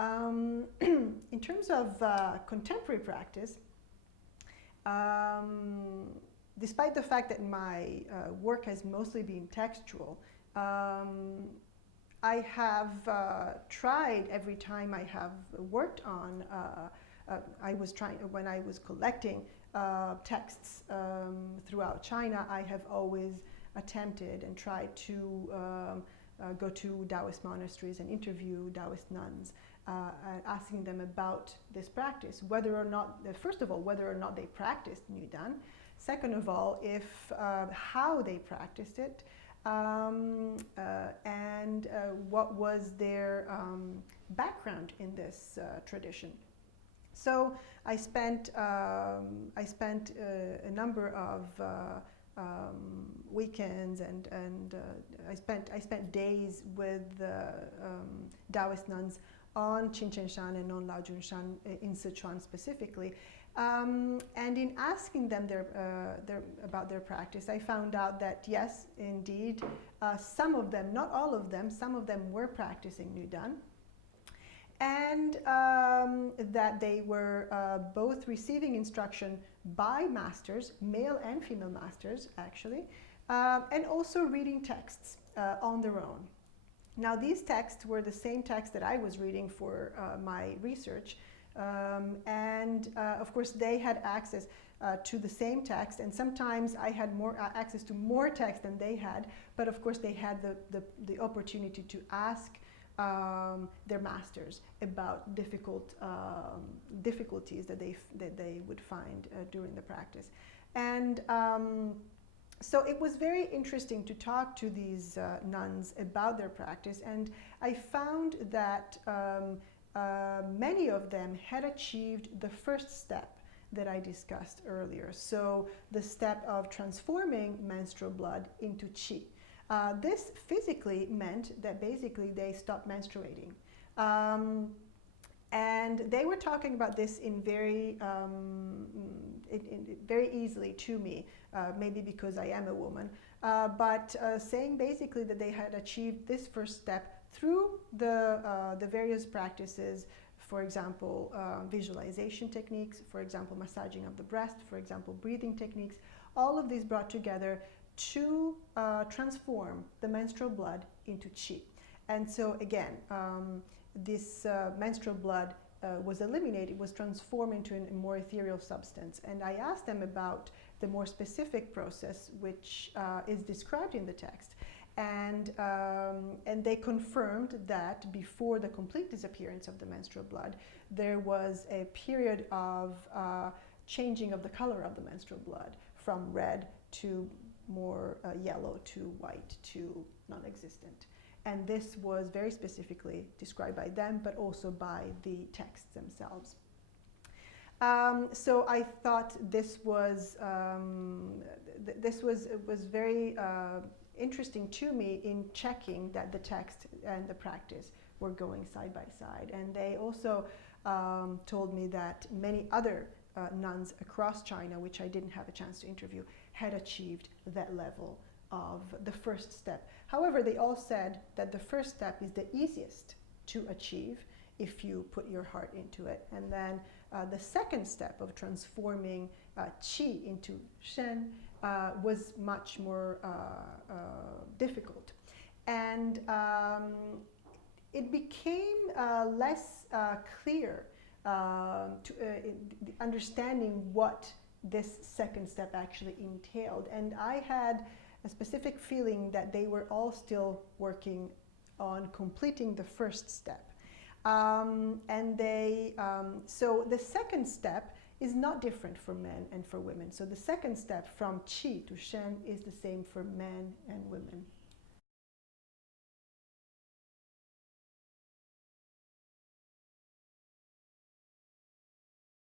In terms of contemporary practice, despite the fact that my work has mostly been textual, I have tried every time I have worked on, when I was collecting texts throughout China, I have always attempted and tried to go to Taoist monasteries and interview Taoist nuns, asking them about this practice, whether or not, first of all, whether or not they practiced nüdan, second of all, if how they practiced it, and what was their background in this tradition. So I spent a number of weekends and I spent days with Taoist nuns on Qinchenshan and on Laojunshan in Sichuan specifically. And in asking them about their practice, I found out that yes, indeed, some of them, not all of them, some of them were practicing nüdan, and that they were both receiving instruction by masters, male and female masters actually, and also reading texts on their own. Now these texts were the same texts that I was reading for my research, and of course they had access to the same text, and sometimes I had more access to more text than they had, but of course they had the opportunity to ask their masters about difficulties that they would find during the practice. And so it was very interesting to talk to these nuns about their practice, and I found that many of them had achieved the first step that I discussed earlier, so the step of transforming menstrual blood into qi. This physically meant that basically they stopped menstruating. And they were talking about this in very easily to me, maybe because I am a woman, but saying basically that they had achieved this first step through the various practices, for example, visualization techniques, for example, massaging of the breast, for example, breathing techniques, all of these brought together to transform the menstrual blood into qi. And so again, this menstrual blood was eliminated, was transformed into a more ethereal substance. And I asked them about the more specific process which is described in the text. And they confirmed that before the complete disappearance of the menstrual blood, there was a period of changing of the color of the menstrual blood from red to more yellow to white to non-existent. And this was very specifically described by them, but also by the texts themselves. So I thought this was very interesting to me in checking that the text and the practice were going side by side. And they also told me that many other nuns across China, which I didn't have a chance to interview, had achieved that level of the first step. However, they all said that the first step is the easiest to achieve if you put your heart into it. And then the second step of transforming qi into shen was much more difficult. And it became less clear understanding what this second step actually entailed. And I had a specific feeling that they were all still working on completing the first step. And they, so the second step is not different for men and for women. So the second step from qi to shen is the same for men and women.